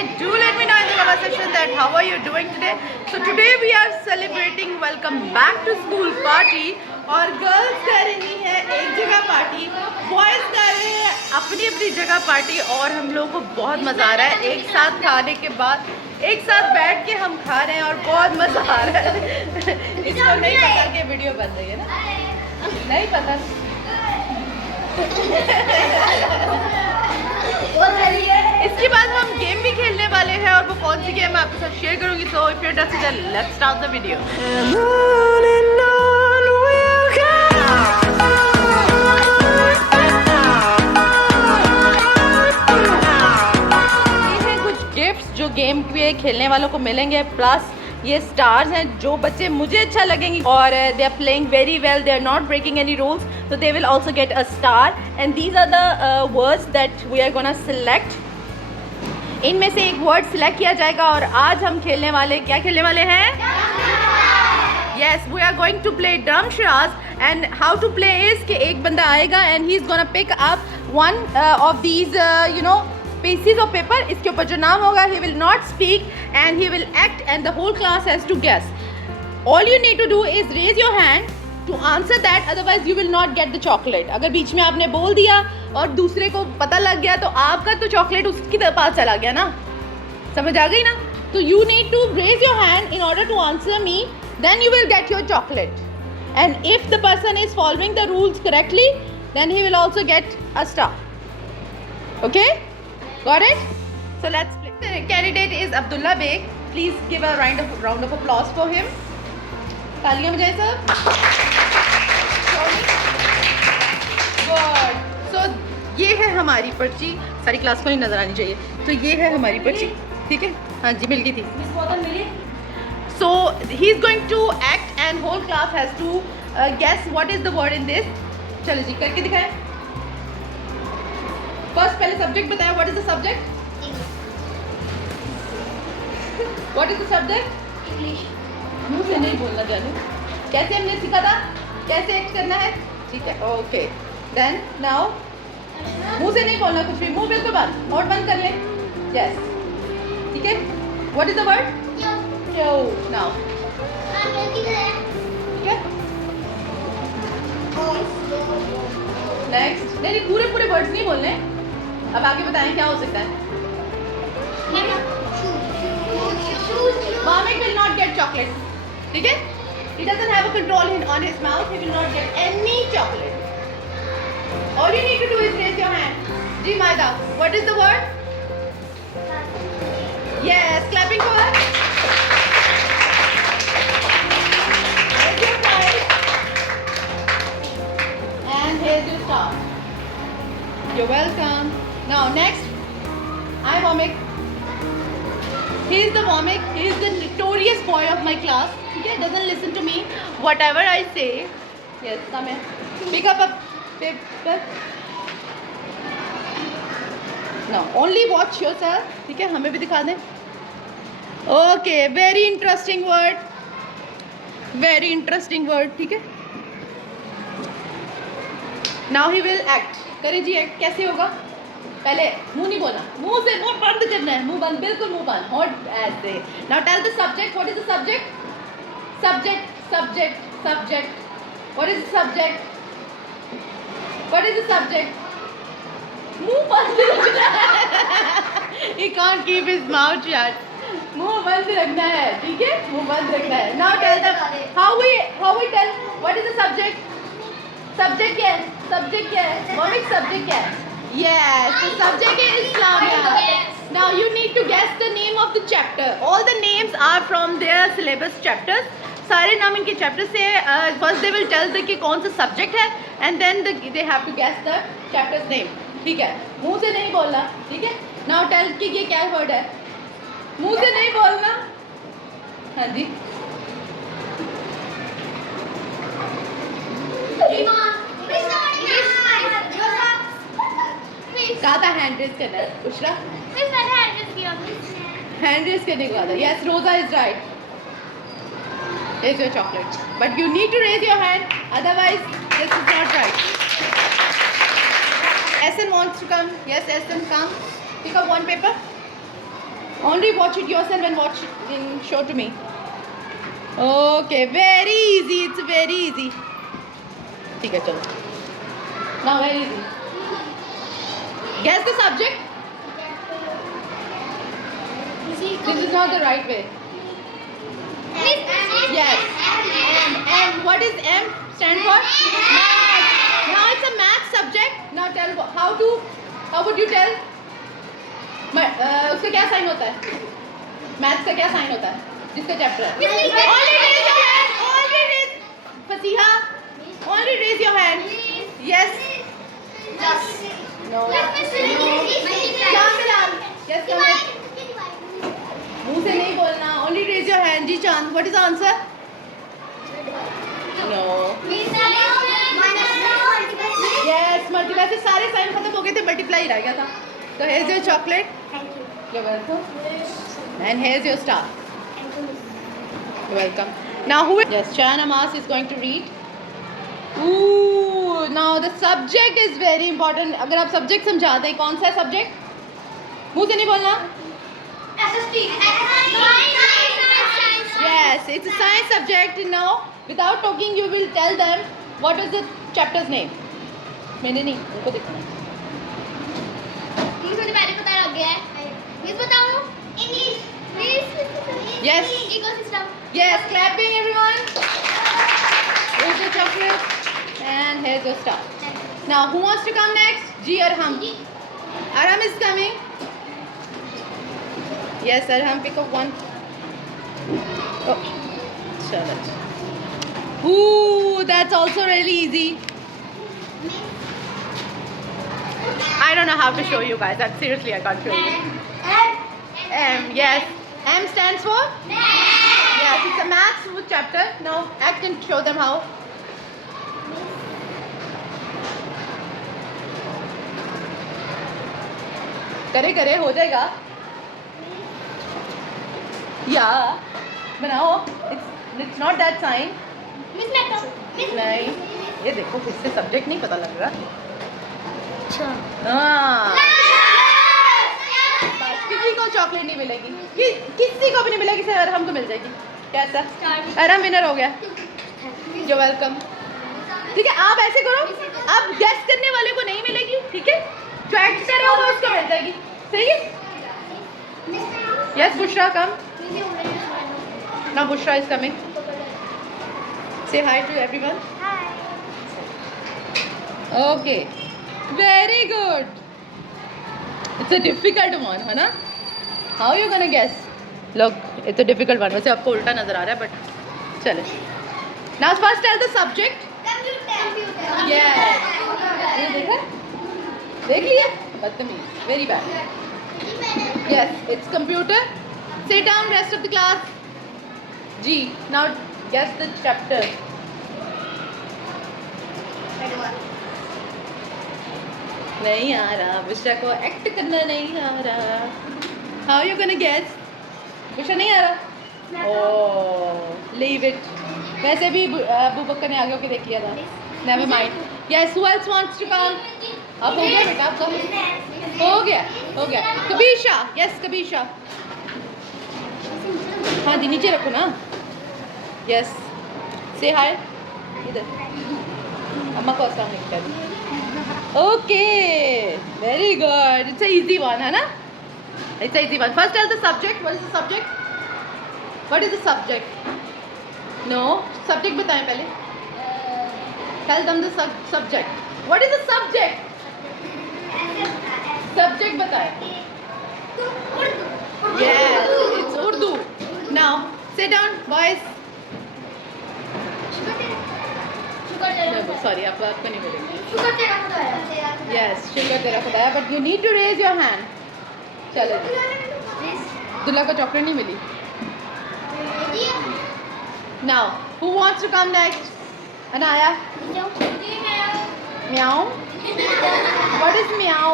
Do let me know in the comment section that how are you doing today. So today we are celebrating welcome back to school party. और girls कर रही है एक जगह party, boys कर रहे हैं अपनी अपनी जगह पार्टी। और हम लोगों को बहुत मज़ा आ रहा है एक साथ खाने के बाद, एक साथ बैठ के हम खा रहे हैं और बहुत मज़ा आ रहा है। इसको नहीं पता कि वीडियो बन रही है ना, नहीं पता। इसके बाद हम गेम भी खेलने वाले हैं और वो कौन सी गेम मैं आपके साथ शेयर करूंगी। So if you are interested, let's start the video. जो गेम के खेलने वालों को मिलेंगे, प्लस ये स्टार्स हैं जो बच्चे मुझे अच्छा लगेंगे और they are playing very well, they are not breaking any rules, तो they will also get a star and these are the words that we are gonna select. इनमें से एक वर्ड सिलेक्ट किया जाएगा और आज हम खेलने वाले, क्या खेलने वाले हैं? Yes, we are going to play ड्रम charades. And how to play is कि एक बंदा आएगा and he is gonna pick up one of these you know pieces of paper। इसके ऊपर जो नाम होगा, he will not speak and he will act and the whole class has to guess. All you need to do is raise your hand to answer that, otherwise you will not get the chocolate। अगर बीच में आपने बोल दिया और दूसरे को पता लग गया तो आपका तो चॉकलेट उसकी पास चला गया ना, समझ आ गई ना? तो you need to raise your hand in order to answer me, then you will get your chocolate। And if the person is following the rules correctly, then he will also get a star। Okay? Got it? So let's play. The candidate is Abdullah Beg. Please give a round of applause for him. तालियां बजाएं सब। Good. So ये है हमारी पर्ची, सारी class को नहीं नजर आनी चाहिए। तो ये है हमारी पर्ची, ठीक है? हाँ जी, मिल गई थी। So he is going to act and whole class has to guess what is the word in this। चलो जी, करके दिखाएं। फर्स्ट पहले सब्जेक्ट बताया, what is the subject? What is the subject? English. मुंह से नहीं बोलना जानू, कैसे हमने सीखा था कैसे एक्ट करना है, ठीक है? ओके, देन नाउ मुंह से नहीं बोलना कुछ भी, मुंह बिल्कुल बंद और बंद कर ले। यस, ठीक है? What is the word? क्यों। नाउ ठीक है, नेक्स्ट। नहीं, पूरे वर्ड्स नहीं बोलने। अब आगे बताएं क्या हो सकता है? Mohammed will not get chocolate, ठीक है? He doesn't have a control on his mouth. He will not get any chocolate. All you need to do is raise your hand. Ji मायदा, what is the word? Yes, clapping for her. Raise your prize. And here's your star. You're welcome. Now next, I'm Vomik. He is the Vomik. He is the notorious boy of my class. Okay, doesn't listen to me. Whatever I say. Yes, come here. Pick up a paper. Now, only watch yourself. ठीक है, हमें भी दिखा दें। Okay, very interesting word. Very interesting word. ठीक है? Now he will act. करें जी, act कैसे होगा? पहले मुंह नहीं बोलना, मुंह से मुंह बंद करना है, मुंह बंद, बिल्कुल मुंह बंद, हॉट ऐसे। Now tell the subject, what is the subject? Subject what is the subject? What is the subject? मुंह बंद रखना है। He can't keep his mouth shut. मुंह बंद रखना है, ठीक है? मुंह बंद रखना है। Now tell the how we tell what is the subject? Subject क्या है? सब्जेक्ट क्या है? वॉमिक सब्जेक्ट क्या है? Yes, the subject is Islamia. Now you need to guess the name of the chapter. All the names are from their syllabus chapters. सारे नाम इनके chapter से। First they will tell the कि कौन सा सब्जेक्ट है and then they have to guess the chapters name, ठीक है? मुंह से नहीं बोलना, ठीक है? नाउ टेल कि ये क्या वर्ड है, मुंह से नहीं बोलना। हाँ जी, कहा था हैंड रेज करना है, उशरा हैंड रेज करने को कहा था। यस, रोजा is right. Here's your chocolate, but you need to raise your hand, otherwise this is not right. Essen wants to come. Yes, Essen, come. Pick up one paper. Only watch it yourself and watch it in show to me. Okay, very easy. It's very easy. ठीक है चलो. Now very easy. Guess the subject. This is not the right way. Yes. M. What is M stand for? Math. Now it's a math subject. Now tell how would you tell? उसका क्या sign होता है? Maths का क्या sign होता है? जिसका chapter है. Only raise your hand. Only raise. Fasiha. Only raise your hand. Yes. No. Yes, come on. मुंह से नहीं बोलना. Only raise your hand. जी चांद. What is the answer? No. Yes, multiply से सारे साइन खत्म हो गए थे. मल्टीप्लाई रह गया था. So here's your chocolate. Thank you. You're welcome. And here's your star. You're welcome. Now who? Yes, Chana Mas is going to read. Ooh, now the subject is very important. अगर आप subject समझा दें, कौन सा subject? मुंह से नहीं बोलना. Yes, it's a science subject. Now, without talking, you will tell them what is the chapter's name. मैंने नहीं, उनको दिखाना. मुझे पहले पता लग गया है. मिस बताओ. English. Miss. Yes. Ecosystem. Yes, clapping everyone. Here's your chocolate and here's your star. Now, who wants to come next? Ji Arham. Arham is coming. Yes, Arham, pick up one. Oh, chalo. Ooh, that's also really easy. I don't know how to show you guys. That seriously, I can't show you. M. Yes. M stands for? Yes, it's a maths chapter. Now, act and show them how. करे करे हो जाएगा. Yeah. बनाओ. It's not that sign. Miss मैं तो. नहीं. ये देखो इससे सब्जेक्ट नहीं पता लग रहा. अच्छा. हाँ. बस किसी को चॉकलेट नहीं मिलेगी. किसी को भी नहीं मिलेगी. सिर्फ अरहम को मिल जाएगी. कैसा? अरहम विनर हो गया. You're welcome. ठीक है, आप ऐसे करो. आप गेस करने वाले को नहीं मिलेगी. ठीक है, जो एक्ट कर रहा होगा उसको मिल जाएगी. सही है? Yes, Bushra, come. Now Bushra is coming. Say hi to everyone. Hi. Okay. Very good. It's a difficult one, है ना? How are you gonna guess? Look, it's a difficult one. वैसे आपको उल्टा नजर आ रहा है, but चले. Now first tell the subject. Computer. Yes. ये देखा? देख लिया? बदतमीज. Very bad. Yes, it's computer. Sit down, rest of the class. G. Now guess the chapter. नहीं आ रहा. विशा को एक्ट करना नहीं आ रहा. How are you gonna guess? विशा नहीं आ रहा. Oh, leave it. वैसे भी अबू बकर ने आगे होके देख लिया था. Never mind. Yes, who else wants to come? अब हो गया बेटा, आपका हो गया. कबीशा. Yes, कबीशा. हाँ जी, नीचे रखो ना. Yes. Say hi. इधर. अम्मा को अस्सलाम वालेकुम. Okay, very good. It's an easy one, है ना? It's an easy one. First tell the subject. What is the subject? What is the subject? No, subject बताएं पहले. Tell them the subject. What is the subject? Subject बताएं. Yes, it's Urdu. Now, sit down, boys. No, sorry, आपको नहीं मिलेगी. Yes, शुक्र तेरा खुदाया, but you need to raise your hand. चलो. दुल्ला को चॉकलेट नहीं मिली. Now, who wants to come next? Anaya. Meow. What is meow?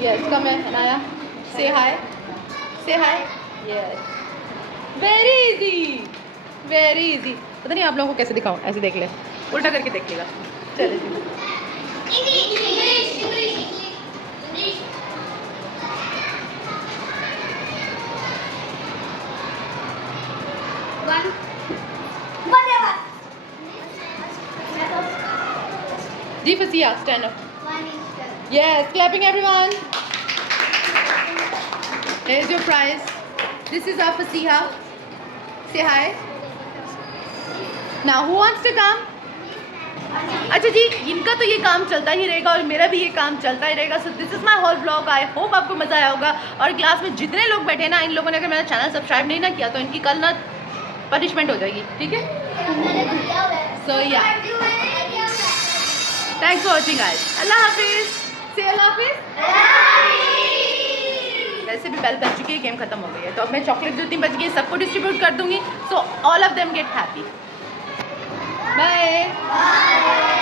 Yes, come here, Anaya. Say hi. Say hi. Yes. Very easy. Very easy. पता नहीं आप लोगों को कैसे दिखाऊं. ऐसे देख ले. उल्टा करके देख लेगा. चले जी. English. Fasiya, stand up. One Easter. Yes, clapping everyone. Here's your prize. This is our Fasiha. Say hi. Now who wants to come? अच्छा जी, इनका तो ये काम चलता ही रहेगा और मेरा भी ये काम चलता ही रहेगा. So this is my whole blog. I hope आपको मज़ा आया होगा. और क्लास में जितने लोग बैठे ना, इन लोगों ने अगर मेरा चैनल सब्सक्राइब नहीं ना किया तो इनकी कल ना पनिशमेंट हो जाएगी. ठीक है? सो या, थैंक्स फॉर वॉचिंग गाइस. अल्लाह हाफिज़. से अल्लाह हाफिज़. वैसे भी बेल बज चुकी है, गेम खत्म हो गई है. तो अब मैं चॉकलेट जो 3 बज गई सबको डिस्ट्रीब्यूट कर दूंगी. So all of them get happy. Bye.